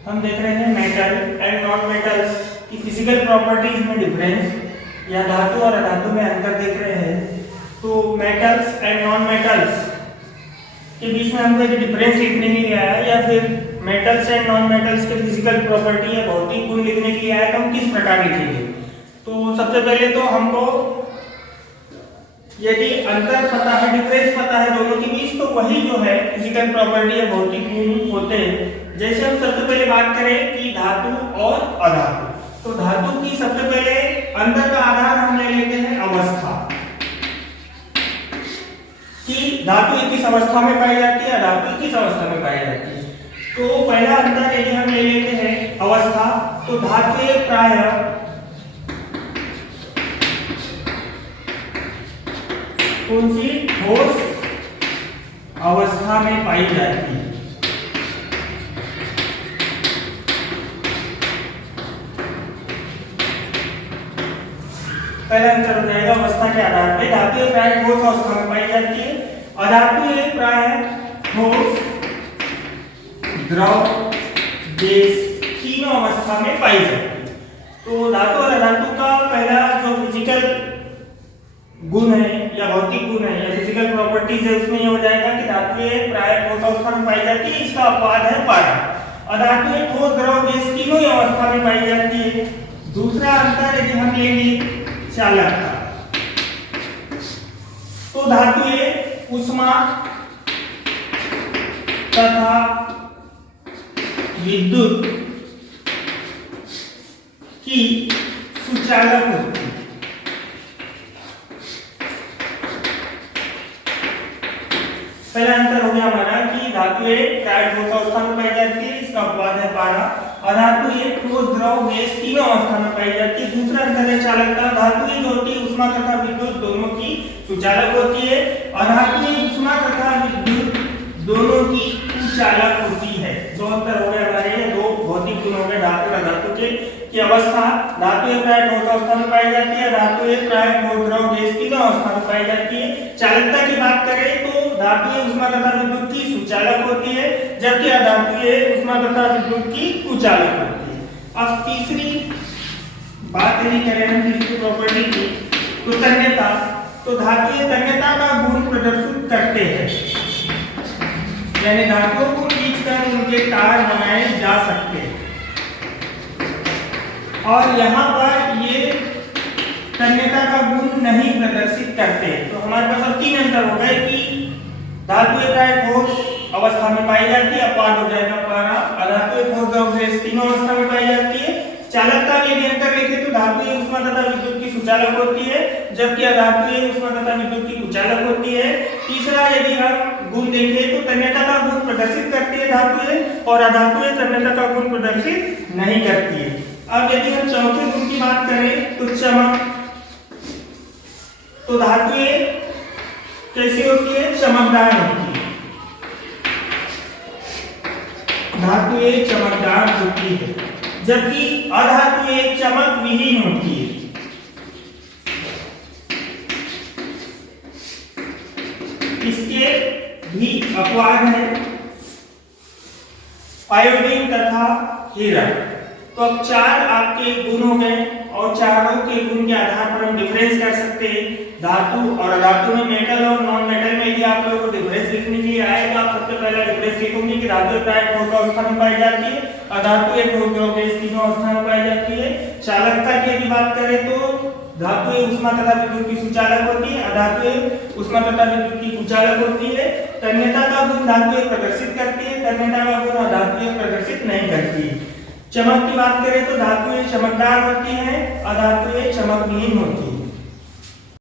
हम देख रहे हैं मेटल एंड नॉन मेटल्स की फिजिकल प्रॉपर्टीज में डिफरेंस या धातु और अधातु में अंतर देख रहे हैं। तो मेटल्स एंड नॉन मेटल्स के बीच में हमको एक डिफरेंस लिखने के लिए आया या फिर मेटल्स एंड नॉन मेटल्स के फिजिकल प्रॉपर्टी या भौतिक गुण लिखने के लिए आया, तो हम किस प्रकार लिखेंगे। तो सबसे पहले तो हमको यदि अंतर पता है, डिफरेंस पता है दोनों के बीच, तो वही जो है फिजिकल प्रॉपर्टी या भौतिक गुण होते हैं। जैसे हम सबसे पहले बात करें कि धातु और अधातु, तो धातु की सबसे पहले अंतर का आधार हम ले लेते हैं अवस्था, कि धातु किस अवस्था में पाई जाती है, अधातु किस अवस्था में पाई जाती है। तो पहला अंतर यदि हम ले लेते हैं अवस्था, तो धातु प्रायः कौन सी ठोस अवस्था में पाई जाती है। पहला अंतर हो जाएगा अवस्था के आधार पे। धातु प्रायः ठोस अवस्था में पाई जाती है, अधातु प्रायः ठोस, द्रव, गैस तीनों अवस्था में पाई जाती है। तो धातु और अधातु का पहला जो फिजिकल गुण है या भौतिक गुण है या फिजिकल प्रॉपर्टीज है, उसमें ये हो जाएगा कि धातु प्रायः ठोस अवस्था में पाई जाती है, इसका अपवाद है पारा। अधातु ठोस, द्रव, गैस तीनों ही अवस्था में पाई जाती है। दूसरा अंतर यदि हम लेंगे चालकता, तो धातु ऊष्मा तथा विद्युत की सुचालक होती है। पहला अंतर हो गया हमारा कि धातु प्रायः ठोस अवस्था में पाई जाती है, इसका अपवाद है पारा। अधातु ठोस, द्रव, गैस तीनों अवस्था में पाई जाती है। दूसरा अंतर है चालकता, धातु जो होती है ऊष्मा तथा विद्युत दोनों की सुचालक होती है, अधातु ऊष्मा तथा विद्युत दोनों की कुचालक होती है। दो अंतर हो गए हमारे, दो भौतिक गुण हो गए धातु और अधातु के। कि अवस्था, धातु प्रायः ठोस अवस्था में पाई जाती है, धातु प्रायः ठोस, द्रव, गैस तीनों अवस्था में पाई जाती है। चालकता की बात करें तो धातु ऊष्मा तथा विद्युत की सुचालक होती है, जबकि अधातु ऊष्मा तथा विद्युत की कुचालक होती है। अब तीसरी बात यदि करें हम तीसरी प्रॉपर्टी की, तो तन्यता, तो धातु तन्यता का गुण प्रदर्शित करते हैं, यानी धातुओं को खींचकर उनके तार बनाए जा सकते हैं। और यहाँ पर ये तन्यता का गुण नहीं प्रदर्शित करते। तो हमारे पास अब तीन अंतर हो गए कि धातु प्रायः ठोस अवस्था में पाई जाती है, अपवाद हो जाएगा पारा। अधातु ठोस, द्रव, गैस तीनों अवस्था में पाई जाती है। चालकता में यदि अंतर देखें तो धातु ऊष्मा तथा विद्युत की सुचालक होती है, जबकि अधातु ऊष्मा तथा विद्युत की कुचालक होती है। तीसरा यदि हम गुण देखें तो तन्यता का गुण प्रदर्शित करती है धातु, और अधातु तन्यता का गुण प्रदर्शित नहीं करती है। अब यदि हम चौथे गुण की बात करें तो चमक, तो धातु कैसी होती है, चमकदार होती है। धातु चमकदार होती है, जबकि अधातु चमक विहीन होती है। इसके भी अपवाद है आयोडीन तथा हीरा। तो अब चार आपके गुण हो गए, और चारों के गुण के आधार पर हम डिफरेंस कर सकते हैं धातु और अधातु में। मेटल और नॉन मेटल में यदि आप लोगों को डिफरेंस लिखने के लिए आए, तो आप सबसे पहला डिफरेंस लिखोगे कि धातु प्रायः ठोस अवस्था में पाई जाती है, अधातु ठोस, द्रव, गैस तीनों अवस्था में पाई जाती है। चालकता की यदि बात करें तो धातु ऊष्मा तथा विद्युत की सुचालक होती है, अधातु ऊष्मा तथा विद्युत की कुचालक होती है। तन्यता का गुण धातु प्रदर्शित करती है, तन्यता का गुण अधातु प्रदर्शित नहीं करती है। चमक की बात करें तो धातु चमकदार होती है, अधातु चमकविहीन होती है।